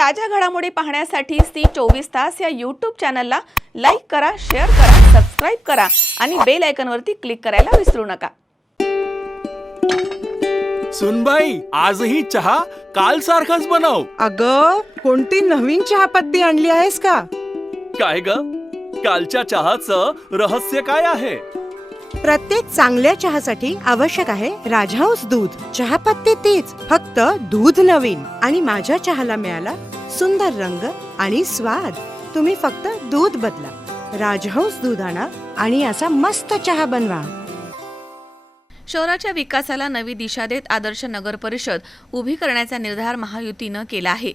ताज्या घडामोडी पाहण्यासाठी सी24 तास या यूट्यूब चॅनलला लाईक करा, शेअर करा, सबस्क्राइब करा आणि बेल आयकॉनवरती क्लिक करायला विसरू नका। सुनबाई, आजही चहा काल सारखाच बनव। अगं, कोणती नवीन चहापत्ती आणली आहेस का? काय ग, कालच्या चहाचं रहस्य काय आहे? प्रत्येक चांगल्या चहासाठी आवश्यक आहे राजहंस दूध। चहापत्ती तीच, फक्त दूध नवीन। आणि माझ्या चहाला मिळाला सुंदर रंग आणि स्वाद। तुम्ही फक्त दूध बदला, राजहंस दूध आणा आणि असा मस्त चहा बनवा। शहराच्या विकासाला नवी दिशा देत आदर्श नगर परिषद उभी करण्याचा निर्धार महायुतीनं केला आहे।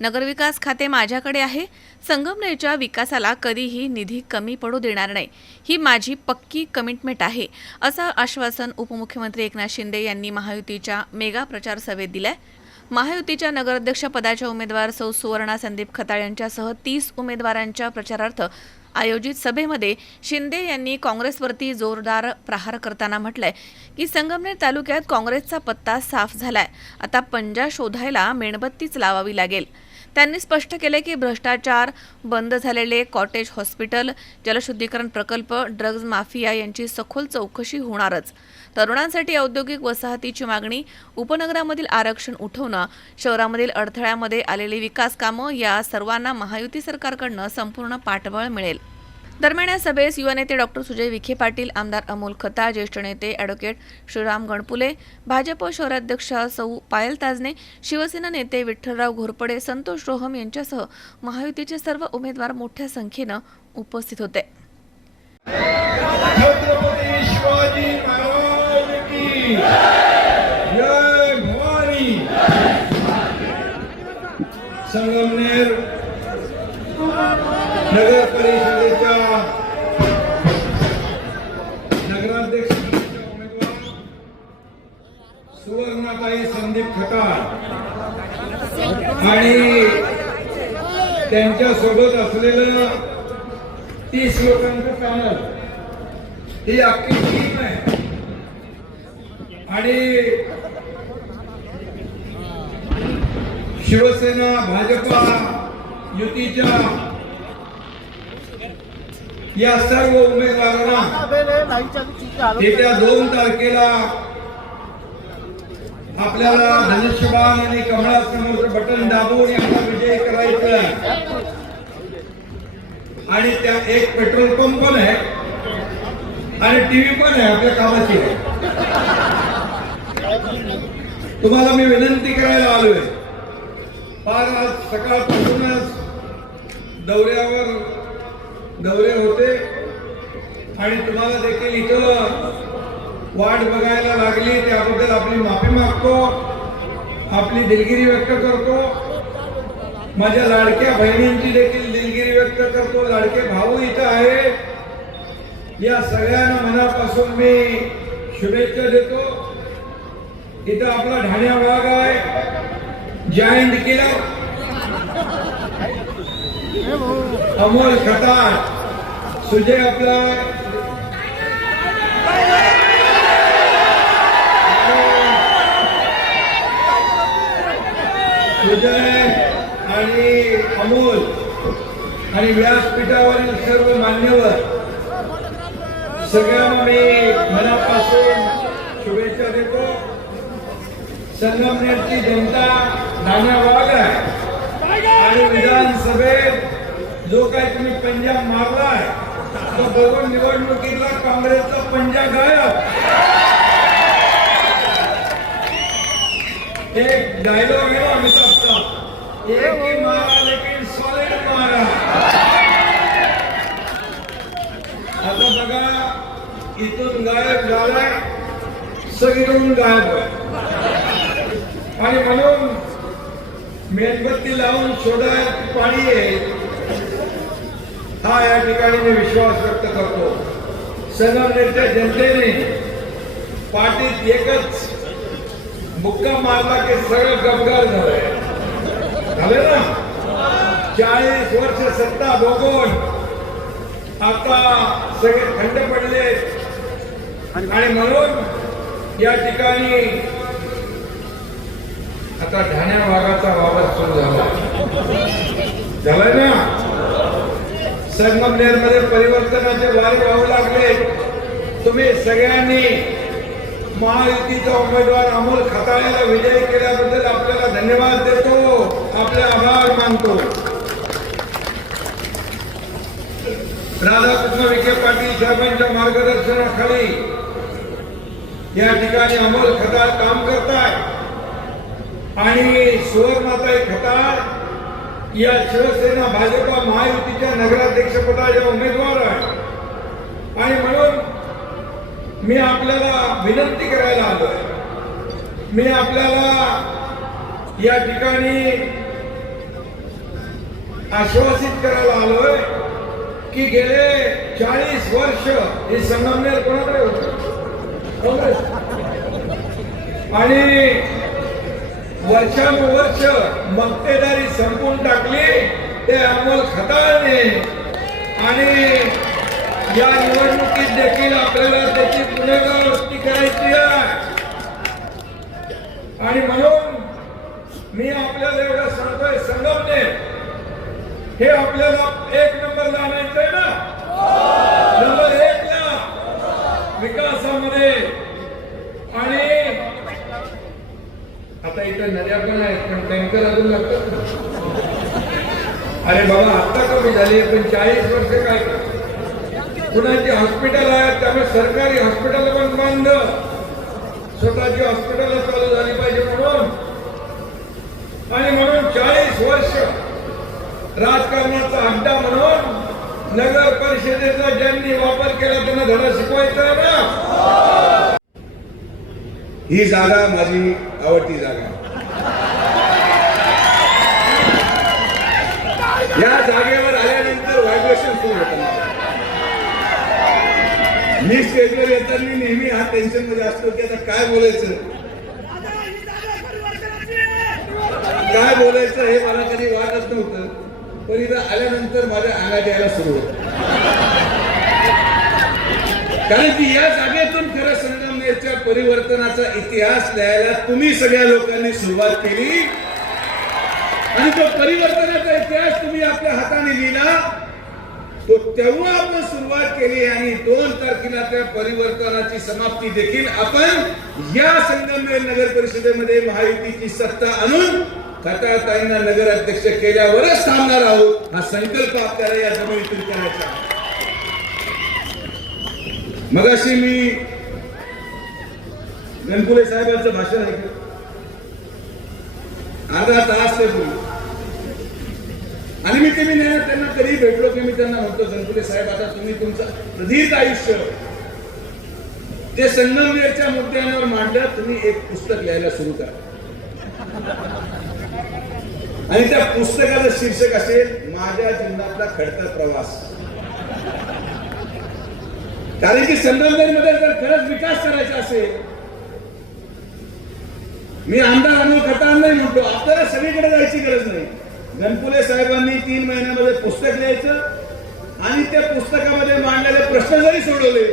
नगरविकास खाते माझ्याकडे आहे। संगमनेरच्या विकासाला कधीही निधी कमी पडू देणार नाही, ही माझी पक्की कमिटमेंट आहे, असं आश्वासन उपमुख्यमंत्री एकनाथ शिंदे यांनी महायुतीच्या मेगा प्रचार सभेत दिलंय। महायुतीच्या नगराध्यक्ष पदाच्या उमेदवार सौ सुवर्णा संदीप खताळ यांच्यासह 30 उमेदवारांच्या प्रचारार्थ आयोजित सभेमध्ये शिंदे यांनी काँग्रेसवरती जोरदार प्रहार करताना म्हटलंय की संगमनेर तालुक्यात काँग्रेसचा पत्ता साफ झालाय, आता पंजा शोधायला मेणबत्तीच लावावी लागेल। त्यांनी स्पष्ट केले की भ्रष्टाचार, बंद झालेले कॉटेज हॉस्पिटल, जलशुद्धीकरण प्रकल्प, ड्रग्ज माफिया यांची सखोल चौकशी होणारच। तरुणांसाठी औद्योगिक वसाहतीची मागणी, उपनगरामधील आरक्षण उठवणं, शहरामधील अडथळ्यामध्ये आलेली विकास कामं या सर्वांना महायुती सरकारकडनं संपूर्ण पाठबळ मिळेल। दरम्यान या सभेस युवा नेते डॉक्टर सुजय विखे पाटील, आमदार अमोल खताळ, ज्येष्ठ नेते ॲडव्होकेट श्रीराम गणपुले, भाजप शहराध्यक्षा सौ पायल ताजने, शिवसेना नेते विठ्ठलराव घोरपडे, संतोष रोहम यांच्यासह महायुतीचे सर्व उमेदवार मोठ्या संख्येनं उपस्थित होते। संगमनेर नगर परिषदेच्या नगराध्यक्षाचे उमेदवार सुवर्णाताई संदीप खताळ आणि त्यांच्या सोबत असलेलं 30 लोकांचं पॅनल, ही अख्खी टीम आहे। आणि शिवसेना भाजपा युतीच्या या सर्व उमेदवारांना येत्या 2 तारखेला आपल्याला धनुष्यबाण आणि कमळासमोरचं बटन दाबून यांना विजयी करायचं आहे। आणि त्या एक पेट्रोल पंप पण आहे आणि टीव्ही पण आहे, आपल्या कामाची आहे। तुम्हाला मी विनंती करायला आलोय, फार आज सकाळपासूनच दौरे होते आणि तुम्हाला देखील इथं वाट बघायला लागली, त्याबद्दल आपली माफी मागतो, आपली दिलगिरी व्यक्त करतो। माझ्या लाडक्या बहिणींची देखील दिलगिरी व्यक्त करतो, लाडके भाऊ इथं आहे, या सगळ्यांना मनापासून मी शुभेच्छा देतो। इथं आपला ढाण्या भाग आहे, जॉईंट किलर अमोल खताळ, सुजय आपला सुजय आणि अमोल आणि व्यासपीठावरील सर्व मान्यवर सगळ्यांना मी मनापासून शुभेच्छा देतो। संगमनेरची जनता ढाण्यावाग आहे आणि विधानसभेत जो काही तुम्ही पंजा मारलाय तो बघून निवडणुकीला काँग्रेसचा पंजा गायब। एक डायलॉग है अमिताभ का, एक ही मारा लेकिन सॉलिड मारा। आता बघा, इथून गायब झालाय, सगळीकडून गायब आहे। आणि म्हणून मेणबत्ती लावून शोधायची पाणी आहे, हा या ठिकाणी मी विश्वास व्यक्त करतो। संगमनेरच्या जनतेने पाठीत एकच मुक्का मारला की सगळं गपगार झाले ना। 40 वर्ष सत्ता भोगून आता सगळे थंड पडले आणि म्हणून या ठिकाणी आता ढाण्या वाघाचा वावर सुरू झालाय ना. संगमनेर मध्ये परिवर्तनाचे वारे वाहू लागले. तुम्ही सगळ्यांनी महायुतीचा उमेदवार अमोल खताळ्याला विजयी केल्याबद्दल आपल्याला धन्यवाद देतो, आपले आभार मानतो. राधाकृष्ण विखे पाटील साहेबांच्या मार्गदर्शनाखाली या ठिकाणी अमोल खताळ काम करताय आणि सुवर्णाताई खताळ या शिवसेना भाजपा महायुतीच्या नगराध्यक्षपदाच्या उमेदवार आहे. आणि म्हणून मी आपल्याला विनंती करायला आलोय, मी आपल्याला या ठिकाणी आश्वासित करायला आलोय की गेले 40 वर्ष हे संगमनेर कोणाकडे होतं? काँग्रेस. आणि वर्षानुवर्ष मक्तेदारी संपवून टाकली ते अमोल खताळने. आणि या निवडणुकीत देखील आपल्याला त्याची पुनरावृत्ती करायची आहे. आणि म्हणून मी आपल्याला एवढं सांगतोय, संगमनेर हे आपल्याला 1 नंबरला आणायचंय ना. नंबर 1 ला विकासामध्ये. आणि आता इथं नद्या पण आहेत, पण टँकर अजून लागतात ना. अरे बाबा आता कमी झाली, पण 40 वर्ष काय कुणाची हॉस्पिटल आहे, त्यामुळे सरकारी हॉस्पिटल पण बंद, स्वतःची हॉस्पिटल चालू झाली पाहिजे म्हणून. आणि म्हणून 40 वर्ष राजकारणाचा अड्डा म्हणून नगर परिषदेचा ज्यांनी वापर केला त्यांना धडा शिकवायचा ना. ही जागा माझी आवडती जागा. या जागेवर आल्यानंतर व्हायब्रेशन सुरू होतं. मी स्टेजवर येताना नेहमी हा टेन्शन मध्ये असतो की आता काय बोलायचं हे मला कधी वाटत नव्हतं. पण इथं आल्यानंतर माझ्या अंगात यायला सुरू होतं. कारण की या जागेतून खरं संगमनेरच्या परिवर्तनाचा इतिहास लिहायला तुम्ही सगळ्या लोकांनी सुरुवात केली. आणि तो परिवर्तनाचा इतिहास तुम्ही आपल्या हाताने लिहिला. तो तेव्हा आपण सुरुवात केली आणि 2 तारखेला त्या परिवर्तनाची समाप्ती देखील आपण या संगमनेर नगर परिषदेमध्ये महायुतीची सत्ता आणून खताळताईंना नगराध्यक्ष केल्यावरच थांबणार आहोत. हा संकल्प आपल्याला या जमिनीतून करायचा. मगाशी मी गणपुरे साहेबांचं भाषण ऐकलं, अर्धा तास ते बोलले. आणि मी त्यांना कधी भेटलो की मी त्यांना म्हणतो, गणपुरे साहेब आता तुम्ही तुमचं प्रदीर्घ आयुष्य ते संगमनेरच्या मुद्द्यांवर मांडलं, तुम्ही एक पुस्तक लिहायला सुरू करा. आणि त्या पुस्तकाचं शीर्षक असेल माझ्या जीवनातला खडतर प्रवास. कारण की संगमनेरमध्ये जर खरंच विकास करायचा असेल, मी आमदार अमोल खताळ नाही म्हणतो, आपल्याला सगळीकडे जायची गरज नाही. गणपुरे साहेबांनी 3 महिन्यामध्ये पुस्तक लिहायचं आणि त्या पुस्तकामध्ये मांडलेले प्रश्न जरी सोडवले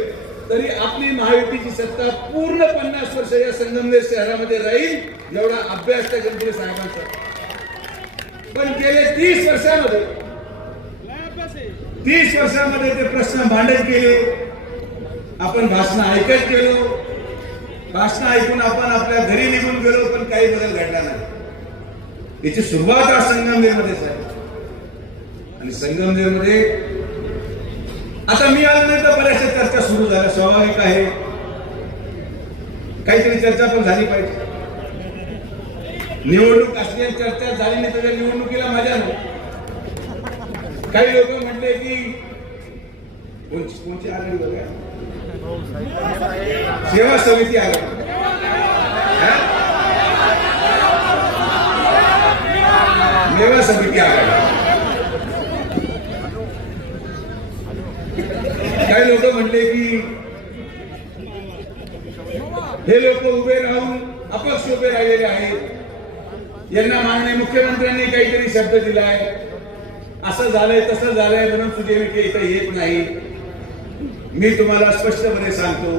तरी आपली महायुतीची सत्ता पूर्ण 50 वर्ष या संगमनेर शहरामध्ये राहील. एवढा अभ्यास त्या गणपुरे साहेबांचा. पण गेले 30 वर्षामध्ये ते प्रश्न मांडत गेले. आपण भाषण ऐकत गेलो, भाषण ऐकून आपण आपल्या घरी निघून गेलो, पण काही बदल घडला नाही. याची सुरुवात आज संगमनेरमध्ये झाली. आणि संगमनेरमध्ये आता मी आल्यानंतर बऱ्याचशा चर्चा सुरू झाल्या. स्वाभाविक आहे, काहीतरी चर्चा पण झाली पाहिजे. निवडणूक असल्याने चर्चा झाली नाही, तर निवडणुकीला मजा नाही. काही लोक म्हटले की कोणची आघाडी बघा, सेवा समिती आघाडी, सेवा समिती आघाडी. काही लोक म्हटले की हे लोक उभे राहून अपक्ष उभे राहिलेले आहेत, यांना माननीय मुख्यमंत्र्यांनी काहीतरी शब्द दिलाय, असं झालंय तसं झालंय म्हणून सुजय विखे इथे येत नाही. मी तुम्हाला स्पष्टपणे सांगतो,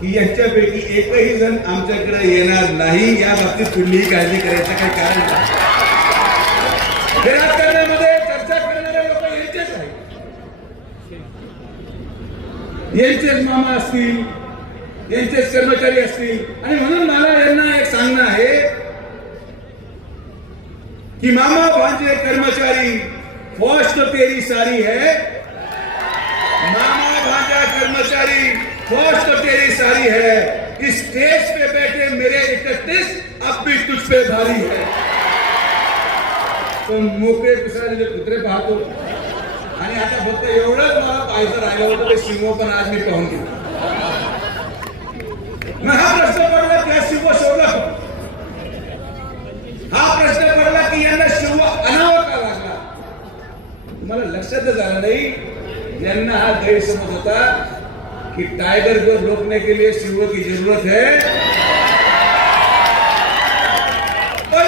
की यांच्यापैकी एकही जण आमच्याकडे येणार नाही, या बाबतीत कुठलीही काळजी करायचं काही कारण नाही. हे राजकारणामध्ये चर्चा करणारे लोक यांचेच आहेत, यांचेच मामा असतील, यांचेच कर्मचारी असतील. आणि म्हणून मला यांना एक सांगणं आहे कि मामा भांजे कर्मचारी फौज तो तेरी सारी है, मामा भांजा कर्मचारी फौज तो तेरी सारी है, इस स्टेज पे बैठे मेरे 31 अब भी तुझ पे भारी है. तो मोकळे पिसाळलेले कुत्रे पाहतो. आणि आता फक्त एवढंच मला पाहायचं राहिलं होतं, ते सिंह पण आज मी पाहून घेतो. मग हा प्रश्न पडला त्या शिव शोधला, हा प्रश्न पडला की यांना शिव अनावा का लागला. तुम्हाला लक्षातच आलं नाही, यांना हा गैरसमज होता कि टाइगर को रोकने के लिए शिव की जरूरत है. पण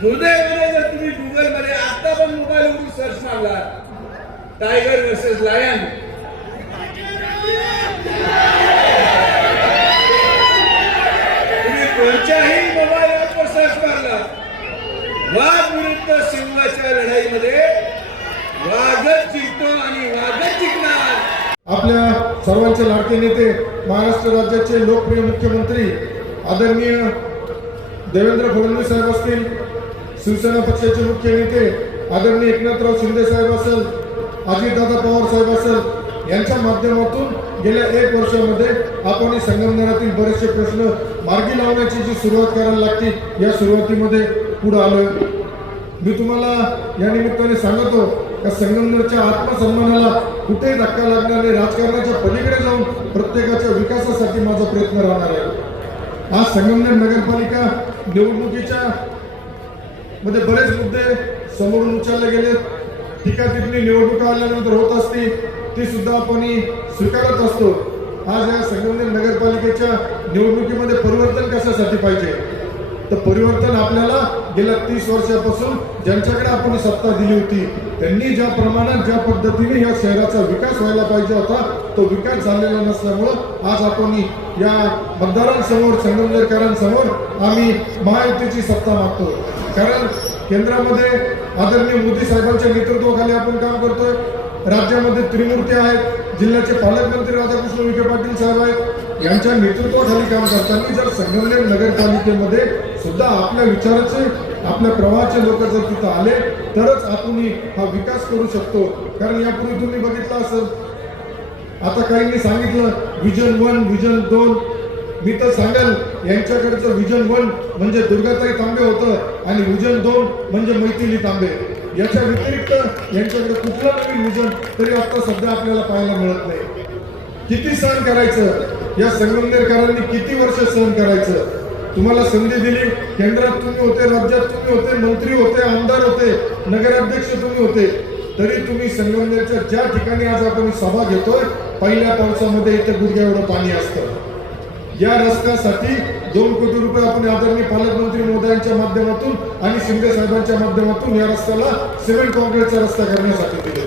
दुर्दैवाने जर तुम्ही गुगल मध्ये आता पण मोबाईल वरून सर्च मारला टायगर वर्सेस लायन, तुम्ही कोणत्याही मोबाईल ऍपवर सर्च मारला, वाघ विरुद्ध सिंहाच्या लढाईमध्ये वाघच जिंकतो आणि वाघच जिंकणार. आपल्या सर्वांचे लाडके नेते, महाराष्ट्र राज्याचे लोकप्रिय मुख्यमंत्री आदरणीय देवेंद्र फडणवीस साहेब असतील, शिवसेना पक्षाचे मुख्य नेते आदरणीय एकनाथराव शिंदे साहेब असेल, अजितदादा पवार साहेब असेल, यांच्या माध्यमातून गेल्या 1 वर्षामध्ये आपण संगमनेरातील बरेचसे प्रश्न मार्गी लावण्याची जी सुरुवात करायला लागते, या सुरुवातीमध्ये पुढे आलोय. मी तुम्हाला या निमित्ताने सांगतो का संगमनेरच्या आत्मसन्मानाला कुठेही धक्का लागणार नाही. राजकारणाच्या पलीकडे जाऊन प्रत्येकाच्या विकासासाठी माझा प्रयत्न राहणार आहे. आज संगमनेर नगरपालिका निवडणुकीच्या मध्ये बरेच मुद्दे समोरून उचलले गेले. टीका टिप्पणी निवडणुका आल्यानंतर होत असते, ती सुद्धा आपण स्वीकारत असतो. आज या संगमनेर नगरपालिकेच्या निवडणुकीमध्ये परिवर्तन कशासाठी पाहिजे, तर परिवर्तन आपल्याला गेल्या 30 वर्षापासून ज्यांच्याकडे आपण सत्ता दिली होती त्यांनी ज्या प्रमाणात ज्या पद्धतीने या शहराचा विकास व्हायला पाहिजे होता तो विकास झालेला नसल्यामुळं आज आपण या मतदारांसमोर, संगमनेरकरांसमोर आम्ही महायुतीची सत्ता मागतो. कारण केंद्रामध्ये आदरणीय मोदी साहेबांच्या नेतृत्वाखाली आपण काम करतोय. राज्यामध्ये त्रिमूर्ती आहेत, जिल्ह्याचे पालकमंत्री राधाकृष्ण विखे पाटील साहेब आहेत, यांच्या नेतृत्वाखाली काम करताना जर संगमनेर नगरपालिकेमध्ये सुद्धा आपल्या विचाराचे, आपल्या प्रवाहाचे लोक जर तिथं आले तरच आपण हा विकास करू शकतो. कारण यापूर्वी तुम्ही बघितलं असेल, आता काहींनी सांगितलं विजन 1, विजन 2. मी तर सांगाल यांच्याकडचं विजन 1 म्हणजे दुर्गाताई तांबे होतं आणि विजन 2 म्हणजे मैथिली तांबे. याच्या व्यतिरिक्त यांच्याकडे कुठलं नवीन विजन तरी आता सध्या आपल्याला पाहायला मिळत नाही. किती सहन करायचं या संगमनेरकरांनी, किती वर्ष सहन करायचं. तुम्हाला संधी दिली, केंद्रात तुम्ही होते, राज्यात तुम्ही होते, मंत्री होते, आमदार होते, नगराध्यक्ष तुम्ही होते, तरी तुम्ही संगमनेरच्या ज्या ठिकाणी आज आपण सभा घेतोय पहिल्या पावसामध्ये इथे गुडघ्या एवढं पाणी असतं. या रस्त्यासाठी 2 कोटी रुपये आपण आदरणीय पालकमंत्री महोदयांच्या माध्यमातून आणि शिंदे साहेबांच्या माध्यमातून या रस्त्याला सिमेंट कॉन्क्रीटचा रस्ता करण्यासाठी दिले.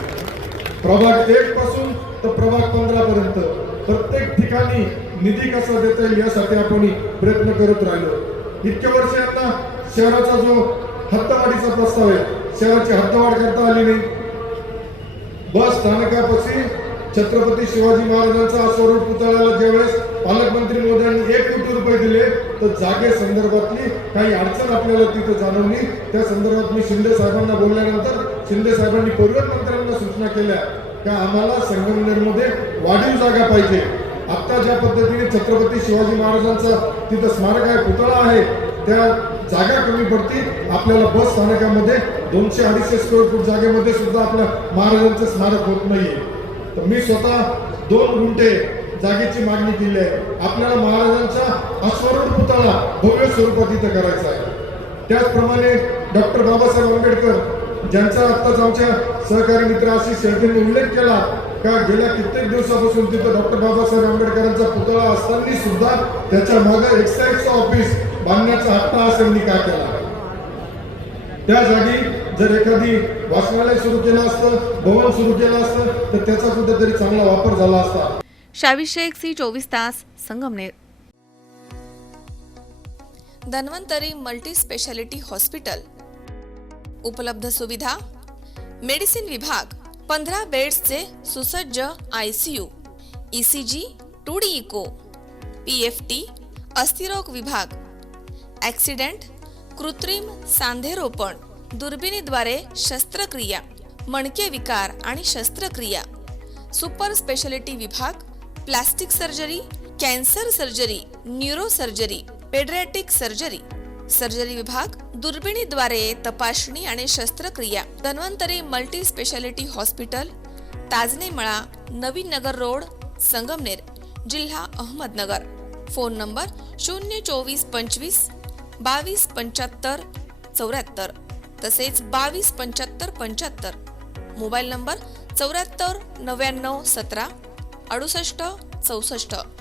प्रभाग 1 पासून तर प्रभाग 15 पर्यंत प्रत्येक ठिकाणी निधी कसा देता येईल यासाठी आपण प्रयत्न करत राहिलो. इतके वर्ष यांना शहराचा जो हद्दवाढीचा प्रस्ताव आहे, शहराची हद्दवाढ करता आली नाही. बस स्थानकापाशी छत्रपती शिवाजी महाराजांचा स्वरूप पुतळ्याला ज्यावेळेस पालकमंत्री महोदयांनी 1 कोटी रुपये दिले तर जागे संदर्भातली काही अडचण आपल्याला तिथे जाणवली. त्या संदर्भात मी शिंदे साहेबांना बोलल्यानंतर शिंदे साहेबांनी परिवहन मंत्र्यांना सूचना केल्या की आम्हाला संगमनेरमध्ये वाढीव जागा पाहिजे. आता ज्या पद्धतीने छत्रपती शिवाजी महाराजांचा तिथं स्मारक आहे, पुतळा आहे, त्या जागा कमी पडतील. आपल्याला बस स्थानकामध्ये 200-250 स्क्वेअर फूट जागेमध्ये सुद्धा आपल्या महाराजांचं स्मारक होत नाहीये. तर मी स्वतः 2 गुंठे जागेची मागणी केली आहे. आपल्याला महाराजांचा अश्वारूढ पुतळा भव्य स्वरूपात इथं करायचा आहे. त्याचप्रमाणे डॉक्टर बाबासाहेब आंबेडकर ज्यांचा आत्ताच आमच्या सहकारी मित्र आशिष शेळकेंनी उल्लेख केला का गेल्या कित्येक दिवसापासून तिथं डॉक्टर बाबासाहेब आंबेडकरांचा पुतळा असताना सुद्धा त्याच्या मागे एक्साईजचं ऑफिस बांधण्याचा हट्ट असेल का केला. त्या जागी जर एखादी वाचनालय सुरू केलं असतं, भवन सुरू केलं असतं तर त्याचा कुठेतरी चांगला वापर झाला असता. शावी शेख सी 24 तास Sangamner. Dhanvantari multi speciality hospital. उपलब्ध सुविधा: मेडिसिन विभाग, 15 बेड्सचे सुसज्ज ICU, ECG, 2D echo, PFT, अस्थिरोग विभाग, ॲक्सिडेंट, कृत्रिम सांधेरोपण, दुर्बिणीद्वारे शस्त्रक्रिया, मणके विकार आणि शस्त्रक्रिया, सुपर स्पेशालिटी विभाग, plastic surgery, cancer surgery, neuro surgery, paediatric surgery, surgery विभाग, दुर्बिणीद्वारे तपासणी आणि शस्त्रक्रिया. Dhanvantari multi speciality hospital, Tajne मळा, नवीन नगर रोड, संगमनेर, जिल्हा अहमदनगर. फोन नंबर 02425 22 75 74 तसेच 22 75 75. Mobile number 74 99 17 68 64.